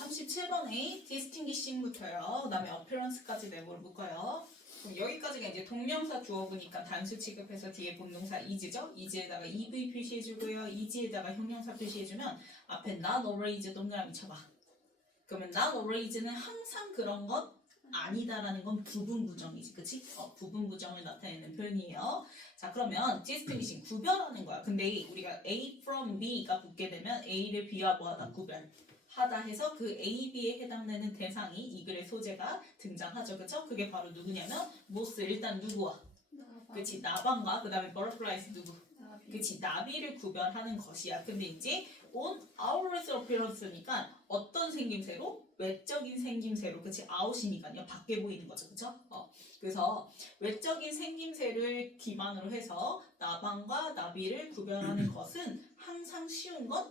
37번에 distinguishing부터요. 그 다음에 appearance까지 네모를 묶어요. 그럼 여기까지가 이제 동명사 주어부니까 단수 취급해서 뒤에 본동사 is죠? is에다가 EV 표시해주고요. is에다가 형용사 표시해주면 앞에 not always 동그라미 쳐봐. 그러면 not always는 항상 그런 건 아니다라는 건 부분 부정이지, 그치? 부분 부정을 나타내는 표현이에요. 자, 그러면 distinguishing 구별하는 거야. 근데 우리가 A from B가 붙게 되면 A를 B와 뭐하다 구별하다 해서 그 A, B에 해당되는 대상이 이 글의 소재가 등장하죠, 그쵸? 그게 바로 누구냐면 most 일단 누구와? 그치, 나방과 그 다음에 butterflies 누구? 그치, 나비를 구별하는 것이야. 근데 이제 on outward appearance니까 어떤 생김새로? 외적인 생김새로. 그치, out이니까요. 밖에 보이는 거죠. 그쵸? 그래서 외적인 생김새를 기반으로 해서 나방과 나비를 구별하는 것은 항상 쉬운 건?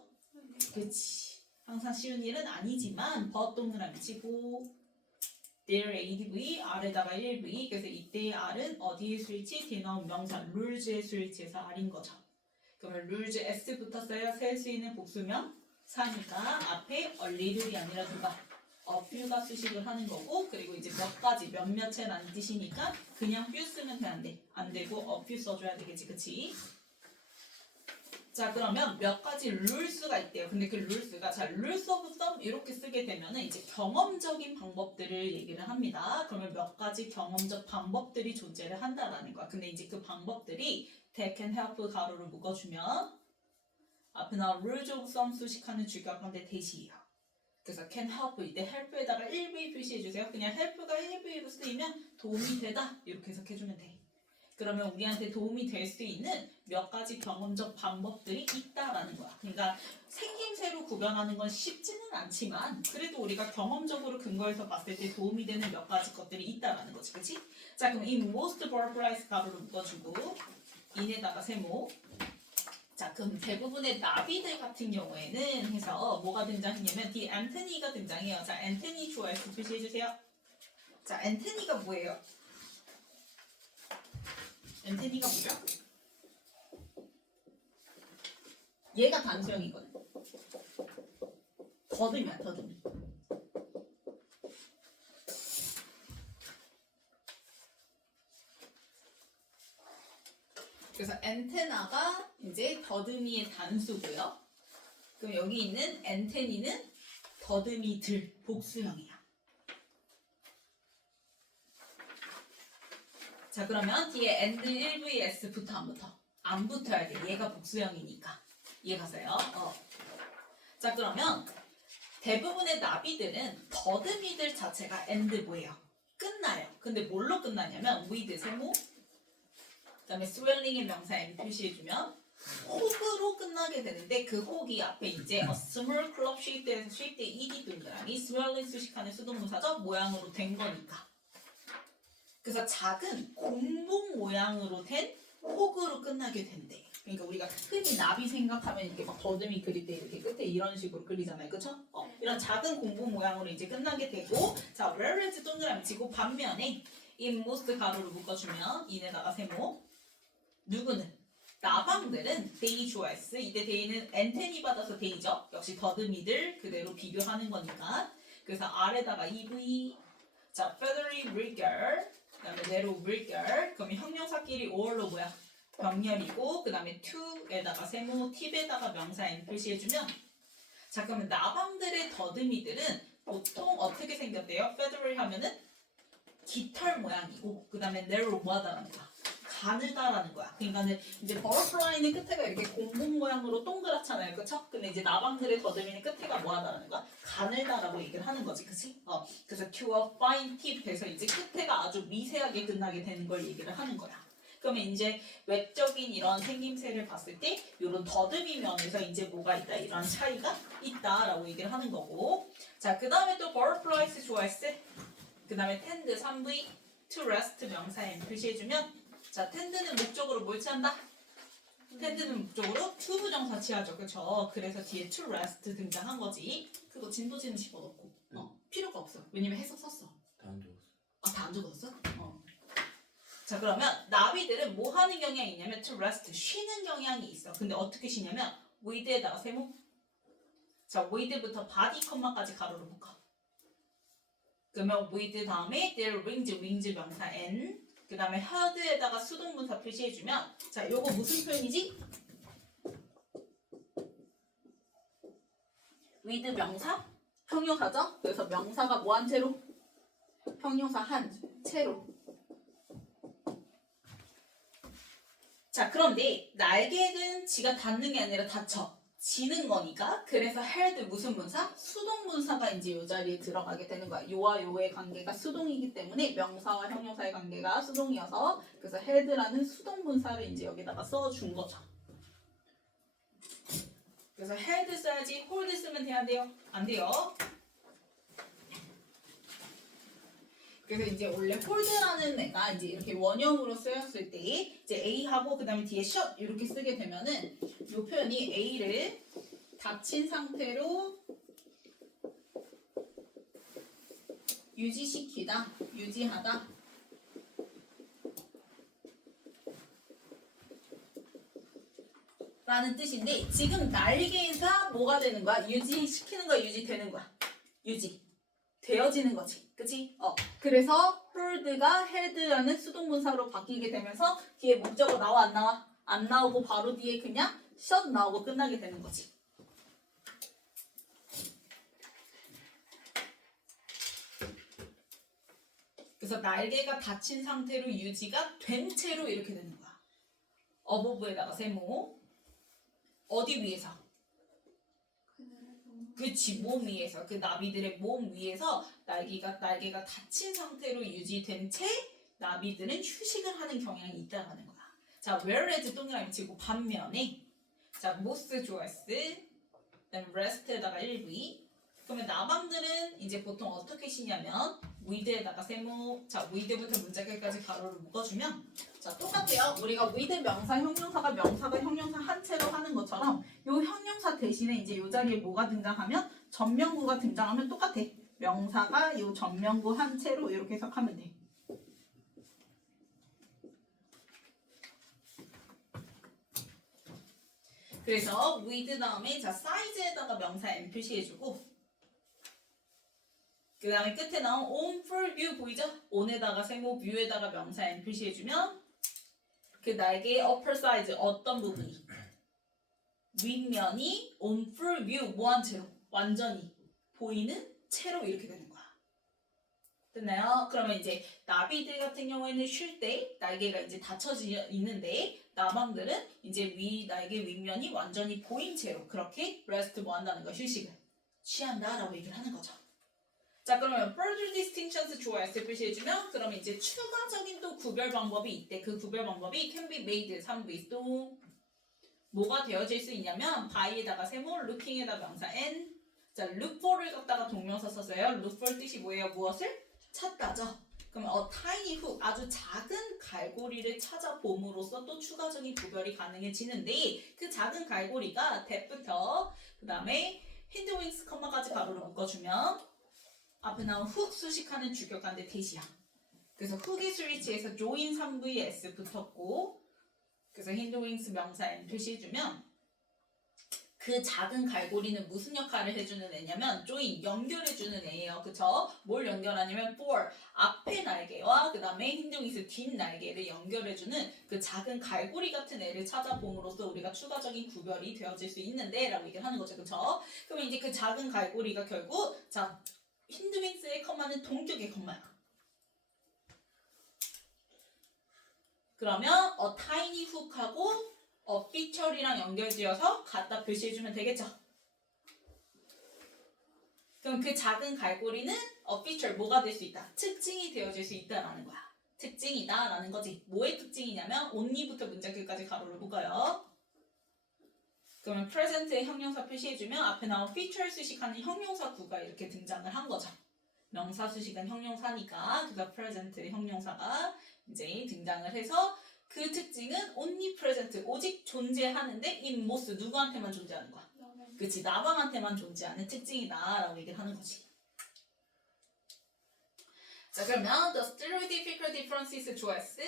그치. 항상 쉬운 일은 아니지만 but 동그라미 치고 there ADV R에다가 1V 그래서 이때의 R은 어디에 수일치? 뒤에 나온 명사 rules에 수일치해서 R인 거죠. 그러면 rules S 붙었어요. 셀 수 있는 복수명 4니까 앞에 only들이 아니라 누가? few 수식을 하는 거고 그리고 이제 몇 가지 몇몇이라는 뜻이니까 그냥 few 쓰면 돼 안 돼? 안 되고 few 써줘야 되겠지, 그치? 자, 그러면 몇 가지 룰스가 있대요. 근데 그 룰스가 자 rules of thumb 이렇게 쓰게 되면은 이제 경험적인 방법들을 얘기를 합니다. 그러면 몇 가지 경험적 방법들이 존재를 한다라는 거야. 근데 이제 그 방법들이 that can help 가로를 묶어주면 앞에 나온 rules of thumb 수식하는 주격한데 대시예요. 그래서 can help 이때 help에다가 1V 표시해주세요. 그냥 help가 1V로 쓰이면 도움이 되다 이렇게 해석해주면 돼. 그러면 우리한테 도움이 될 수 있는 몇 가지 경험적 방법들이 있다라는 거야. 그러니까 생김새로 구별하는 건 쉽지는 않지만 그래도 우리가 경험적으로 근거해서 봤을 때 도움이 되는 몇 가지 것들이 있다라는 거지, 그렇지? 자, 그럼 이 most butterflies 가로를 묶어주고 인에다가 세모. 자, 그럼 대부분의 나비들 같은 경우에는 해서 뭐가 등장했냐면 뒤에 앤토니가 등장해요. 자, 앤토니 주어에서 표시해주세요. 자, 앤토니가 뭐예요? 앤토니가 뭐죠? 얘가 단수형이거든. 더듬이야, 더듬이. 그래서 엔테나가 이제 더듬이의 단수고요. 그럼 여기 있는 앤테니는 더듬이들 복수형이야. 자, 그러면 뒤에 and 1vs 붙어 안 붙어? 안 붙어야 돼. 얘가 복수형이니까. 이해가세요? 자, 그러면 대부분의 나비들은 더듬이들 자체가 and 뭐예요? 끝나요. 근데 뭘로 끝나냐면 with 세모 그 다음에 swelling의 명사 and 표시해주면 혹으로 끝나게 되는데 그 혹이 앞에 이제 a small club shape에서 shape 때 ED 동그라미 swelling 수식하는 수동문사적 모양으로 된 거니까. 그래서 작은 곰봉 모양으로 된 혹으로 끝나게 된대. 그러니까 우리가 흔히 나비 생각하면 이렇게 막 더듬이 그릴 때 이렇게 끝에 이런 식으로 그리잖아요, 그렇죠? 이런 작은 곰봉 모양으로 이제 끝나게 되고, 자, whereas 동그라미 치고 반면에 in most 가로를 묶어주면 인에다가 세모. 누구는? 나방들은 they 좋아했어. 이때 they는 앤테니 받아서 they죠. 역시 더듬이들 그대로 비교하는 거니까. 그래서 R에다가 EV. 자, feathery 물결. 그 다음에 내로 물결. 그러면 형용사끼리 or로 뭐야? 병렬이고 그 다음에 to에다가 세모, 팁에다가 명사 n 표시해주면 자, 그러면 나방들의 더듬이들은 보통 어떻게 생겼대요? feathery 하면은 깃털 모양이고 그 다음에 narrow 뭐하다라는 거야? 가늘다라는 거야. 그러니까 이제 butterfly는 끝에가 이렇게 공공 모양으로 동그랗잖아요, 그쵸? 근데 이제 나방들의 더듬이는 끝에가 뭐하다라는 거야? 가늘다라고 얘기를 하는 거지, 그치? 그래서 to a fine tip에서 이제 끝에가 아주 미세하게 끝나게 되는 걸 얘기를 하는 거야. 그러면 이제 외적인 이런 생김새를 봤을 때 이런 더듬이 면에서 이제 뭐가 있다, 이런 차이가 있다라고 얘기를 하는 거고. 자, 그 다음에 또 butterflies 좋아했어? 그 다음에 tend 3v to rest 명사 n 표시해주면 자, tend는 목적으로 뭘 취한다? tend는 목적으로 to 부정사 취하죠, 그쵸? 그래서 뒤에 to rest 등장한 거지. 그거 진도지는 집어넣고 필요가 없어. 왜냐면 해석 썼어. 다 안 적었어. 다 안 적었어? 자, 그러면 나비들은 뭐 하는 경향이 있냐면 to rest 쉬는 경향이 있어. 근데 어떻게 쉬냐면 with에다가 세모 자, with부터 body 컴마까지 가로로 묶어. 그러면 with 다음에 their wings 명사 n 그 다음에 had에다가 수동분사 표시해주면 자, 요거 무슨 표현이지? with 명사? 형용사죠? 그래서 명사가 뭐 한 채로? 형용사 한 채로. 자, 그런데 날개는 지가 닿는 게 아니라 닫혀. 지는 거니까 그래서 had 무슨 분사? 수동분사가 이제 이 자리에 들어가게 되는 거야. 요와 요의 관계가 수동이기 때문에 명사와 형용사의 관계가 수동이어서 그래서 had라는 수동분사를 이제 여기다가 써준 거죠. 그래서 had 써야지 hold 쓰면 돼야 돼요? 안 돼요. 그래서 이제 원래 hold라는 애가 이제 이렇게 원형으로 쓰였을 때 이제 A하고 그 다음에 뒤에 shut 이렇게 쓰게 되면은 이 표현이 A를 닫힌 상태로 유지시키다, 유지하다. 라는 뜻인데 지금 날개가 뭐가 되는 거야? 유지시키는 거야, 유지되는 거야? 유지. 되어지는 거지. 그치? 그래서 hold가 had라는 수동분사로 바뀌게 되면서 뒤에 목적어 나와 안 나와? 안 나오고 바로 뒤에 그냥 shut 나오고 끝나게 되는 거지. 그래서 날개가 닫힌 상태로 유지가 된 채로 이렇게 되는 거야. 어버브에다가 세모. 어디 위에서? 그치, 몸 위에서. 그 나비들의 몸 위에서 날개가 닫힌 상태로 유지된 채 나비들은 휴식을 하는 경향이 있다는 거야. 자, whereas 동그라미 치고 반면에 자, most 좋아했어. 그다음에 rest에다가 1V. 그러면 나방들은 이제 보통 어떻게 쉬냐면 with에다가 세모. 자, with부터 문자결까지 가로를 묶어주면 자, 똑같아요. 우리가 with 명사 형용사가 형용사 한 채로 하는 것처럼 요 형용사 대신에 이제 요 자리에 뭐가 등장하면 전명구가 등장하면 똑같아. 명사가 요 전명구 한 채로 이렇게 해석하면 돼. 그래서 with 다음에 자, size에다가 명사 n 표시해주고 그 다음에 끝에 나온 on for view 보이죠? on에다가 세모 view에다가 명사 n 표시해주면 그 날개의 upper size 어떤 부분이 윗면이 on full view 뭐한 채로 완전히 보이는 채로 이렇게 되는 거야. 됐나요? 그러면 이제 나비들 같은 경우에는 쉴 때 날개가 이제 닫혀져 있는데 나방들은 이제 날개 윗면이 완전히 보인 채로 그렇게 rest 뭐 한다는 거야? 휴식을 취한다라고 얘기를 하는 거죠. 자, 그러면 further distinctions 좋아했을 표시해주면 그러면 이제 추가적인 또 구별 방법이 있대. 그 구별 방법이 can be made 3V 또 뭐가 되어질 수 있냐면 by에다가 세모, looking에다가 명사 n. 자, look for를 갖다가 동명사 썼어요. look for 뜻이 뭐예요? 무엇을? 찾다죠. 그러면 a tiny hook 아주 작은 갈고리를 찾아봄으로써 또 추가적인 구별이 가능해지는데 그 작은 갈고리가 that부터 그 다음에 hind wings 컴마까지 가로로 묶어주면 앞에 나온 훅 수식하는 주격한데 대시야. 그래서 훅의 스위치에서 join 3vs 붙었고 그래서 hind wings 명사 n 표시해주면 그 작은 갈고리는 무슨 역할을 해주는 애냐면 join 연결해주는 애예요. 그쵸? 뭘 연결하냐면 for 앞에 날개와 그 다음에 hind wings 뒷 날개를 연결해주는 그 작은 갈고리 같은 애를 찾아봄으로써 우리가 추가적인 구별이 되어질 수 있는데 라고 얘기를 하는 거죠. 그쵸? 그러면 이제 그 작은 갈고리가 결국 자 hind wings의 컴마는 동격의 컴마야. 그러면 a tiny hook하고 a feature이랑 연결지어서 갖다 표시해주면 되겠죠. 그럼 그 작은 갈고리는 a feature 뭐가 될 수 있다? 특징이 되어질 수 있다라는 거야. 특징이다라는 거지. 뭐의 특징이냐면 only부터 문자끝까지 가로를 묶어요. 그러면 present의 형용사 표시해주면 앞에 나온 feature 수식하는 형용사 구가 이렇게 등장을 한 거죠. 명사 수식은 형용사니까 그래서 present의 형용사가 이제 등장을 해서 그 특징은 only present 오직 존재하는데 in most 누구한테만 존재하는 거야? 그치 나방한테만 존재하는 특징이다 라고 얘기를 하는 거지. 자 그러면 the stereotypical differences 좋아했어?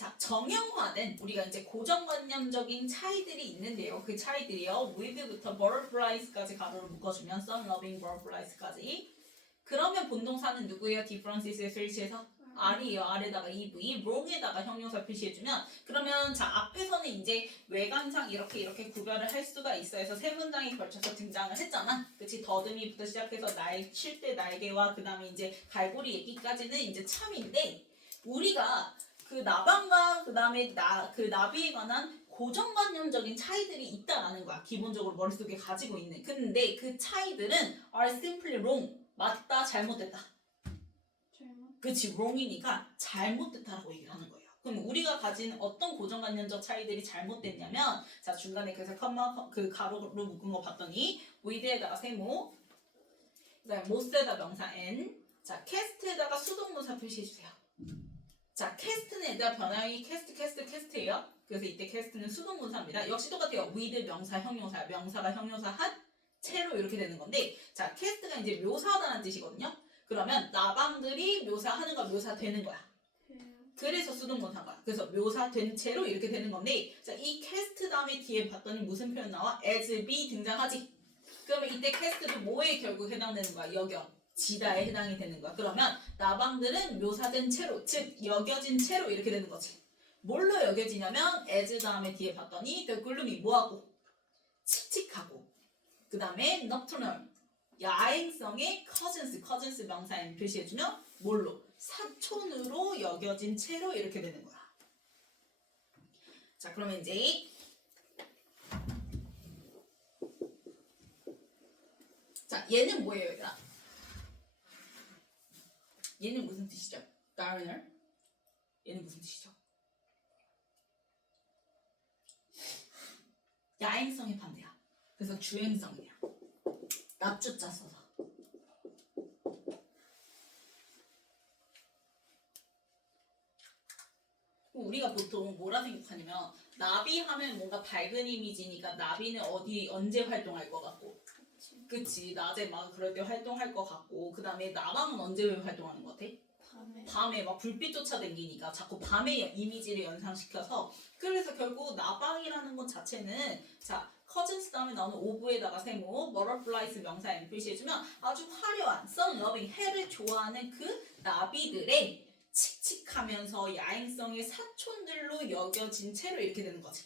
자, 정형화된 우리가 이제 고정관념적인 차이들이 있는데요. 그 차이들이요. with부터 butterflies까지 가로로 묶어주면 sun loving butterflies까지. 그러면 본동사는 누구예요? differences에 설치해서 R이에요. R에다가 EV, wrong에다가 형용사 표시해주면 그러면 자 앞에서는 이제 외관상 이렇게 구별을 할 수가 있어. 해서 세 문장이 걸쳐서 등장을 했잖아. 그치? 더듬이부터 시작해서 쉴 때 날개와 그 다음에 이제 갈고리 얘기까지는 이제 참인데 우리가 그 나방과 그 다음에 그 나비에 관한 고정관념적인 차이들이 있다라는 거야. 기본적으로 머릿속에 가지고 있는. 근데 그 차이들은 are simply wrong. 맞다, 잘못됐다. 그치, wrong이니까 잘못됐다라고 얘기를 하는 거예요. 그럼 우리가 가진 어떤 고정관념적 차이들이 잘못됐냐면 자 중간에 그래서 그 가로로 묶은 거 봤더니 with에다가 세모, 그다음에 most에다 명사 n, 자 cast에다가 수동문사 표시해주세요. 자 cast는 일단 변형이 캐스트예요. 그래서 이때 cast는 수동문사입니다. 역시 똑같아요. with 명사 형용사, 명사가 형용사한 채로 이렇게 되는 건데 자 cast가 이제 묘사하다는 뜻이거든요. 그러면 나방들이 묘사하는 거 묘사되는 거야. 그래서 수동문사인 거야. 그래서 묘사된 채로 이렇게 되는 건데 자, 이 cast 다음에 뒤에 봤더니 무슨 표현 나와? as be 등장하지. 그러면 이때 cast도 뭐에 결국 해당되는 거야? 여겨지다에 해당이 되는 거야. 그러면 나방들은 묘사된 채로 즉 여겨진 채로 이렇게 되는 거지. 뭘로 여겨지냐면 as 다음에 뒤에 봤더니 the gloomy 뭐하고? 칙칙하고 그 다음에 nocturnal 야행성의 cousins 명사인 표시해주면 뭘로? 사촌으로 여겨진 채로 이렇게 되는 거야. 자 그러면 이제 자 얘는 뭐예요 얘들아? 얘는 무슨 뜻이죠? garner 얘는 무슨 뜻이죠? 야행성의 반대야. 그래서 주행성이야. 납주자 써서. 우리가 보통 뭐라 생각하냐면 나비 하면 뭔가 밝은 이미지니까 나비는 언제 활동할 것 같고 그치 낮에 막 그럴 때 활동할 것 같고 그 다음에 나방은 언제 활동하는 것 같아? 밤에 막 불빛 쫓아다니니까 자꾸 밤의 이미지를 연상시켜서 그래서 결국 나방이라는 것 자체는 자 커즌스 다음에 나오는 오브에다가 세모 butterflies 명사에 표시해주면 아주 화려한 sun loving 해를 좋아하는 그 나비들의 칙칙하면서 야행성의 사촌들로 여겨진 채로 이렇게 되는 거지.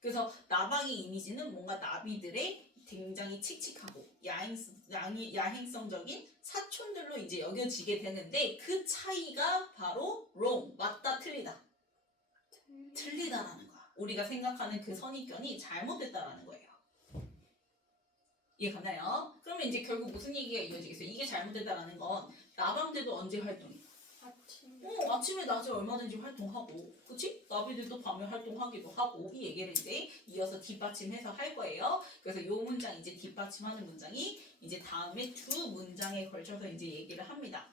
그래서 나방의 이미지는 뭔가 나비들의 굉장히 칙칙하고 야행성적인 사촌들로 이제 여겨지게 되는데 그 차이가 바로 wrong, 맞다, 틀리다. 틀리다라는 거야. 우리가 생각하는 그 선입견이 잘못됐다라는 거예요. 이해 가나요? 그러면 이제 결국 무슨 얘기가 이어지겠어요? 이게 잘못됐다라는 건 나방들도 언제 활동해? 아침에 낮에 얼마든지 활동하고 그치? 나비들도 밤에 활동하기도 하고 이 얘기를 이제 이어서 뒷받침해서 할 거예요. 그래서 요 문장 이제 뒷받침하는 문장이 이제 다음에 두 문장에 걸쳐서 이제 얘기를 합니다.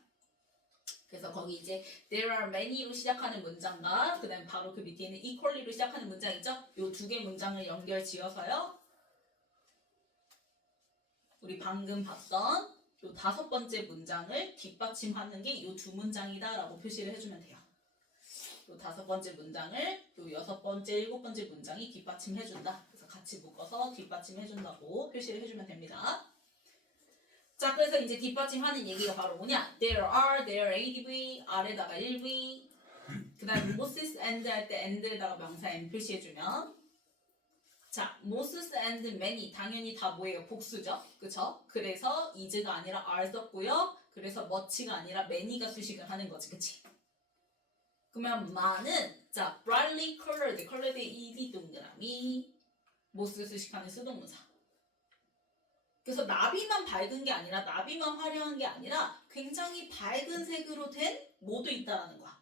그래서 거기 이제 there are many로 시작하는 문장과 그 다음에 바로 그 밑에 있는 equally로 시작하는 문장 있죠? 요 두 개 문장을 연결 지어서요. 우리 방금 봤던 요 5번째 문장을 뒷받침하는 게 요 두 문장이다라고 표시를 해주면 돼요. 요 5번째 문장을 요 6번째, 7번째 문장이 뒷받침해준다. 그래서 같이 묶어서 뒷받침해준다고 표시를 해주면 됩니다. 자, 그래서 이제 뒷받침하는 얘기가 바로 뭐냐? There are, there ADV, R에다가 1V, 그 다음에 Moses and 할 때 and에다가 명사 n 표시해주면 자, Moses and many 당연히 다 뭐예요? 복수죠? 그쵸? 그래서 is가 아니라 are 썼고요. 그래서 much가 아니라 many가 수식을 하는 거지, 그치? 그러면 많은 자, brightly colored의 ed 동그라미 Moses 수식하는 수동문사. 그래서 나비만 밝은 게 아니라 나비만 화려한 게 아니라 굉장히 밝은 색으로 된 뭐도 있다라는 거야.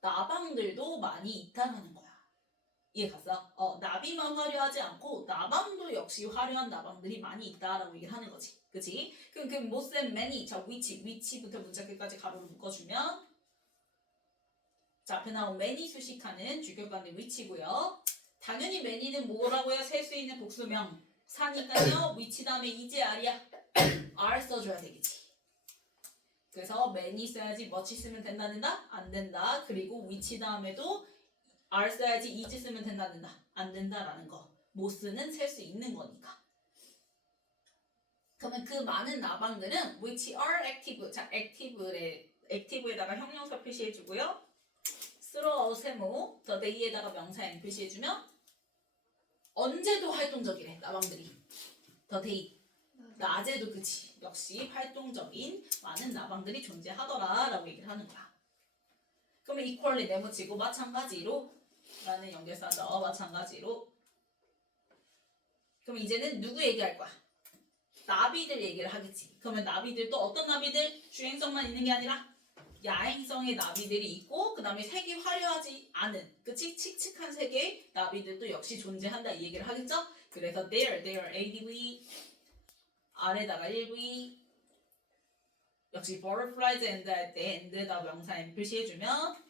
나방들도 많이 있다라는 거야. 이해 갔어? 나비만 화려하지 않고 나방도 역시 화려한 나방들이 많이 있다라고 얘기를 하는 거지. 그치? 그럼 그 most and many 자 위치부터 문자 끝까지 가로로 묶어주면 자 앞에 나온 many 수식하는 주격관의 위치고요. 당연히 many는 뭐라고요? 셀 수 있는 복수명 사니까요. 위치 다음에 이제 R이야. R 써줘야 되겠지. 그래서 many 써야지 much 쓰면 된다? 안 된다. 그리고 위치 다음에도 are 써야지 is 쓰면 된다 안 된다? 안 된다라는 거. 못 쓰는 셀 수 있는 거니까. 그러면 그 많은 나방들은 which are active. 자, active에다가 형용사 표시해주고요. throughout 세모, the day에다가 명사 n 표시해주면 언제도 활동적이래 나방들이. the day. 낮에도 그치. 역시 활동적인 많은 나방들이 존재하더라 라고 얘기를 하는 거야. 그러면 equally 네모치고 마찬가지로 라는 연결사죠. 마찬가지로. 그럼 이제는 누구 얘기할 거야? 나비들 얘기를 하겠지. 그러면 나비들 또 어떤 나비들? 주행성만 있는 게 아니라 야행성의 나비들이 있고 그 다음에 색이 화려하지 않은 그치? 칙칙한 색의 나비들도 역시 존재한다 이 얘기를 하겠죠? 그래서 there ADV 아래다가 1V 역시 butterflies and 할 때 and에다 명사 and 표시해주면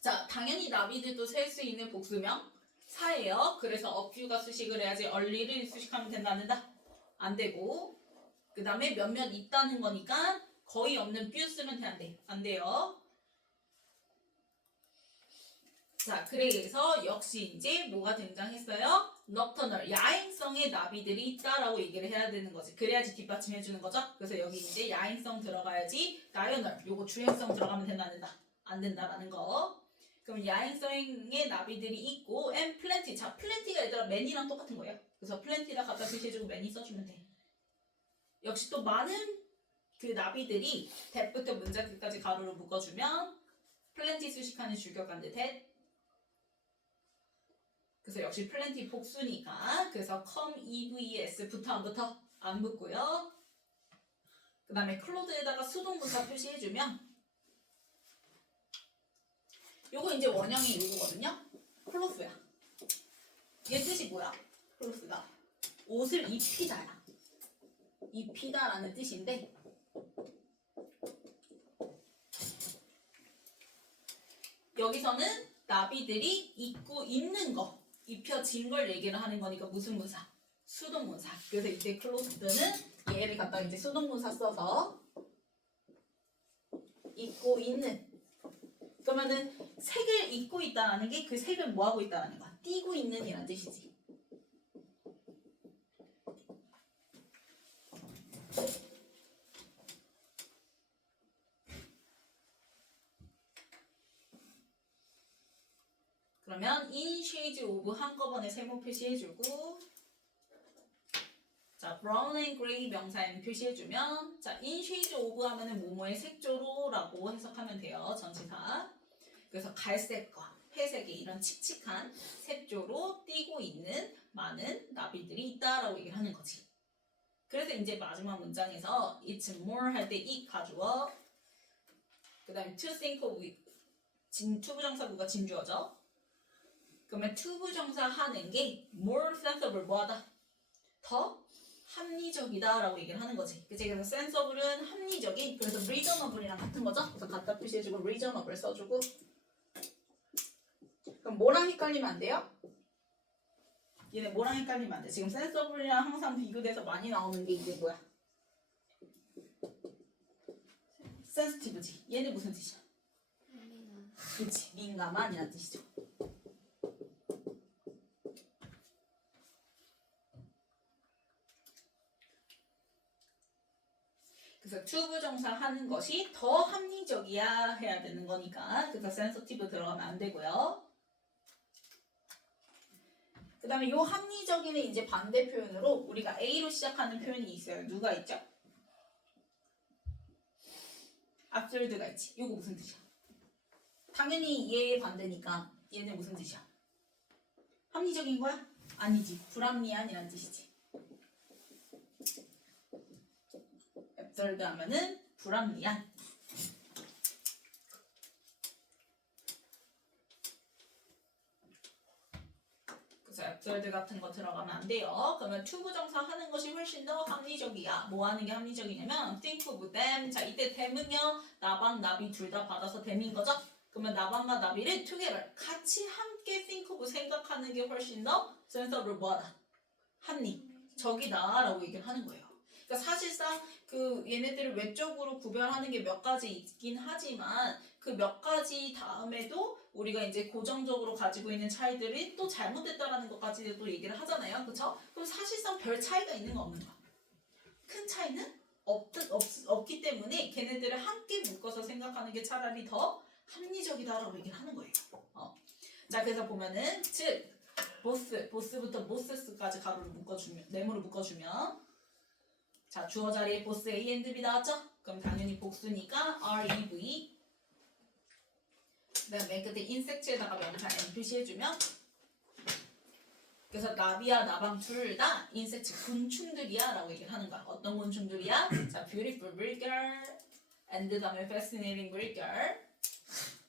자 당연히 나비들도 셀 수 있는 복수명 사예요. 그래서 a few가 수식을 해야지 early를 수식하면 된다는다? 안 되고 그 다음에 몇몇 있다는 거니까 거의 없는 few 쓰면 돼? 안 돼요. 자 그래서 역시 이제 뭐가 등장했어요? 넉터널 야행성의 나비들이 있다라고 얘기를 해야 되는 거지. 그래야지 뒷받침해 주는 거죠. 그래서 여기 이제 야행성 들어가야지 다이어널 요거 주행성 들어가면 된다 안 된다라는 거. 그럼 야행성의 나비들이 있고 and plenty. 자 plenty가 얘들아 man이랑 똑같은 거예요. 그래서 plenty라 갖다 표시해주고 many 써주면 돼. 역시 또 많은 그 나비들이 that부터 문장 끝까지 가로로 묶어주면 plenty 수식하는 주격관들 that. 그래서 역시 plenty 복수니까 그래서 come EVS 붙어 안 붙어? 안 붙고요. 그 다음에 클로드에다가 수동문사 표시해주면 요거 이제 원형이 요거거든요. 클로스야. 얘 뜻이 뭐야? 클로스가 옷을 입히다야. 입히다라는 뜻인데 여기서는 나비들이 입고 있는 거 입혀진 걸 얘기를 하는 거니까 무슨 문사? 수동문사. 그래서 이때 클로스는 얘를 갖다 이제 수동문사 써서 입고 있는. 그러면은 색을 입고 있다라는 게 그 색을 뭐 하고 있다라는 거야? 띄고 있는 이란 뜻이지. 그러면 in shades of 한꺼번에 세모 표시해주고 자 brown and gray 명사에는 표시해주면 자 in shades of 하면은 뭐뭐의 색조로라고 해석하면 돼요. 전치사. 그래서 갈색과 회색의 이런 칙칙한 색조로 띄고 있는 많은 나비들이 있다라고 얘기를 하는 거지. 그래서 이제 마지막 문장에서 it's more 할 때 it 가주어 그 다음에 to think of 투부정사구가 진주어죠. 그러면 투부정사 하는 게 more sensible 뭐하다? 더 합리적이다 라고 얘기를 하는 거지. 그치? 그래서 sensible은 합리적인 그래서 reasonable이랑 같은 거죠. 그래서 갖다 표시해주고 reasonable 써주고 그럼 뭐랑 헷갈리면 안 돼요? 얘네 뭐랑 헷갈리면 안 돼? 지금 sensible이랑 항상 비교돼서 많이 나오는 게 이게 뭐야? sensitive지. 얘네 무슨 뜻이야? 그치 민감한이라는 뜻이죠. 그래서 투부정사 하는 것이 더 합리적이야 해야 되는 거니까 그래서 sensitive 들어가면 안 되고요. 그 다음에 요 합리적인의 이제 반대 표현으로 우리가 A로 시작하는 표현이 있어요. 누가 있죠? absurd가 있지. 요거 무슨 뜻이야? 당연히 얘의 반대니까 얘는 무슨 뜻이야? 합리적인 거야? 아니지. 불합리한이라는 뜻이지. absurd 하면은 불합리한. 그래서 absurd 같은 거 들어가면 안 돼요. 그러면 투부정사 하는 것이 훨씬 더 합리적이야. 뭐 하는 게 합리적이냐면 think of them. 자 이때 them은요 나방 나비 둘 다 받아서 them인 거죠. 그러면 나방과 나비를 together 같이 함께 think of 생각하는 게 훨씬 더 sensible 뭐하다? 합리적이다라고 얘기를 하는 거예요. 그러니까 사실상 그 얘네들을 외적으로 구별하는 게 몇 가지 있긴 하지만 그 몇 가지 다음에도 우리가 이제 고정적으로 가지고 있는 차이들이 또 잘못됐다라는 것까지 또 얘기를 하잖아요. 그쵸? 그럼 사실상 별 차이가 있는 거 없는 거야. 큰 차이는 없기 때문에 걔네들을 함께 묶어서 생각하는 게 차라리 더 합리적이다라고 얘기를 하는 거예요. 자, 그래서 보면은 즉 보스부터 모세스까지 가로를 묶어주면 네모를 묶어주면 자 주어 자리에 보스 A and B 나왔죠? 그럼 당연히 복수니까 REV 그다음 맨 끝에 인섹트에다가 명사 N 표시해주면 그래서 나비와 나방 둘 다 인섹트 곤충들이야 라고 얘기를 하는 거야. 어떤 곤충들이야? 자 beautiful 물결 and 다음에 fascinating 물결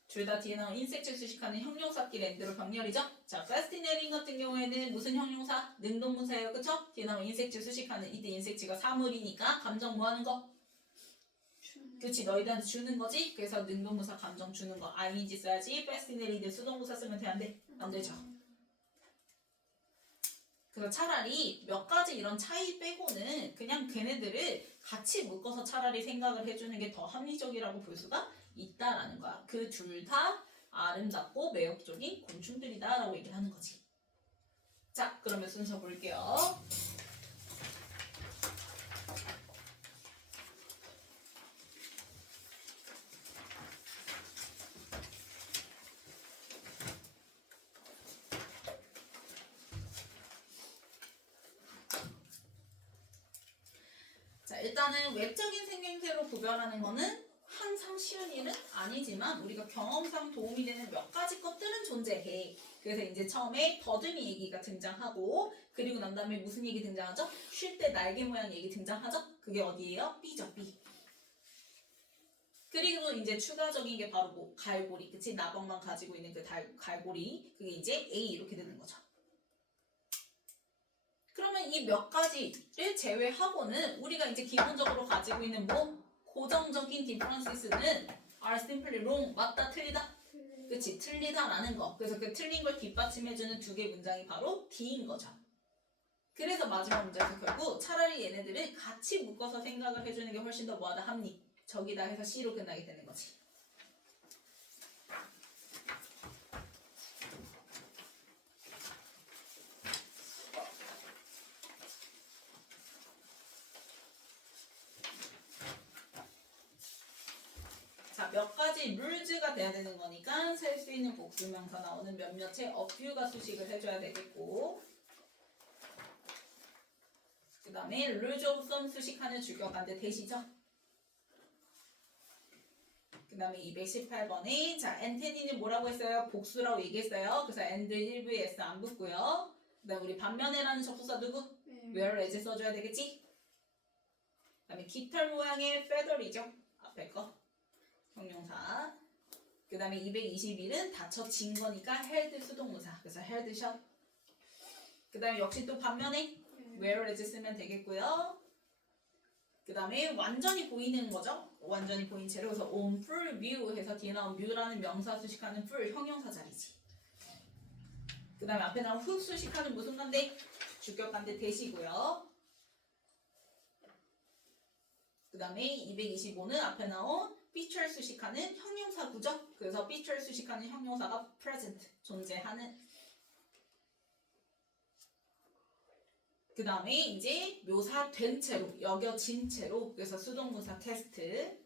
둘 다 뒤에 나온 인섹트 수식하는 형용사끼리 엔드로 병렬이죠. 자, fascinating 같은 경우에는 무슨 형용사? 능동문사예요. 그쵸? 뒤에 나온 인섹트 수식하는 이때 인섹트가 사물이니까 감정 뭐 하는 거? 그치, 너희들한테 주는 거지? 그래서 능동문사 감정 주는 거 ing 써야지. fascinating 수동문사 쓰면 돼? 안 돼? 안 되죠. 그래서 차라리 몇 가지 이런 차이 빼고는 그냥 걔네들을 같이 묶어서 차라리 생각을 해주는 게 더 합리적이라고 볼 수가 있다라는 거야. 그 둘 다 아름답고 매력적인 곤충들이다라고 얘기를 하는 거지. 자, 그러면 순서 볼게요. 자, 일단은 외적인 생김새로 구별하는 거는 항상 쉬운 일은 아니지만 우리가 경험상 도움이 되는 몇 가지 것들은 존재해. 그래서 이제 처음에 더듬이 얘기가 등장하고 그리고 난 다음에 무슨 얘기 등장하죠? 쉴 때 날개 모양 얘기 등장하죠? 그게 어디예요? B죠, B. 그리고 이제 추가적인 게 바로 뭐 갈고리, 그치? 나방만 가지고 있는 그 갈고리 그게 이제 A 이렇게 되는 거죠. 그러면 이 몇 가지를 제외하고는 우리가 이제 기본적으로 가지고 있는 뭐 고정적인 differences는 are simply wrong 맞다 틀리다 그치 틀리다라는 거 그래서 그 틀린 걸 뒷받침해주는 두 개 문장이 바로 D인 거죠. 그래서 마지막 문장에서 결국 차라리 얘네들을 같이 묶어서 생각을 해주는 게 훨씬 더 뭐하다 합리적이다 해서 C로 끝나게 되는 거지. 자, 몇 가지 룰즈가 돼야 되는 거니까 셀 수 있는 복수명사 나오는 몇몇의 어뷰가 수식을 해줘야 되겠고 그 다음에 rules of thumb 수식하는 주격한데 대시죠. 그 다음에 218번에 자 앤테니는 뭐라고 했어요? 복수라고 얘기했어요. 그래서 and 일부에 s 안 붙고요. 그 다음에 우리 반면에라는 접속사 누구? whereas 써줘야 되겠지? 그 다음에 깃털 모양의 feather이죠. 앞에 거 형용사. 그 다음에 221은 다쳐진 거니까 held 수동문사. 그래서 held shot. 그 다음에 역시 또 반면에 whereas 쓰면 되겠고요. 그 다음에 완전히 보이는 거죠. 완전히 보인 채로 그래서 on full view 해서 뒤에 나온 view라는 명사 수식하는 full 형용사 자리지. 그 다음에 앞에 나온 who 수식하는 무슨 건데? 주격관대 대시고요. 그 다음에 225는 앞에 나온 feature 수식하는 형용사구죠. 그래서 feature 수식하는 형용사가 present 존재하는. 그 다음에 이제 묘사된 채로 여겨진 채로 그래서 수동문사 테스트.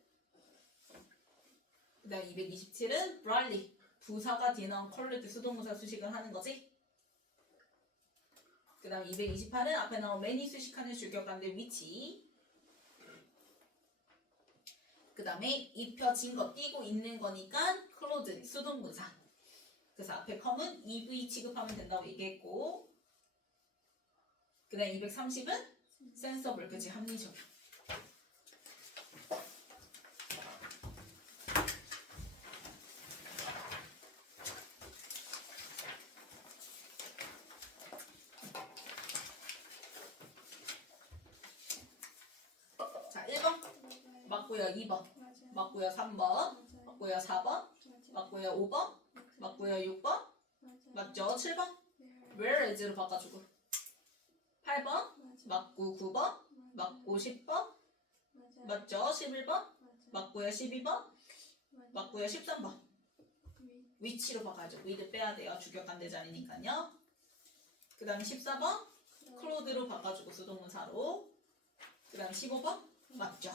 그 다음 227은 brightly 부사가 뒤에 나온 colored 수동문사 수식을 하는 거지. 그 다음 228은 앞에 나온 many 수식하는 주격관대 위치. 그 다음에 입혀진 거 띄고 있는 거니까 clothed 수동문사. 그래서 앞에 come은 EV 취급하면 된다고 얘기했고 그 다음 230은 sensible 그치 합리적. 자 1번 맞고요. 2번 맞고요. 3번 맞고요. 4번 맞고요. 5번 맞고요. 6번 맞죠? 7번 whereas로 바꿔주고 8번 맞고 9번 맞고 10번 맞죠? 11번 맞고요. 12번 맞고요. 13번. 위치로 바꿔야죠. 위드 빼야 돼요. 주격관대 자리니까요. 그 다음 14번. 클로드로 바꿔주고 수동문사로. 그 다음 15번. 맞죠.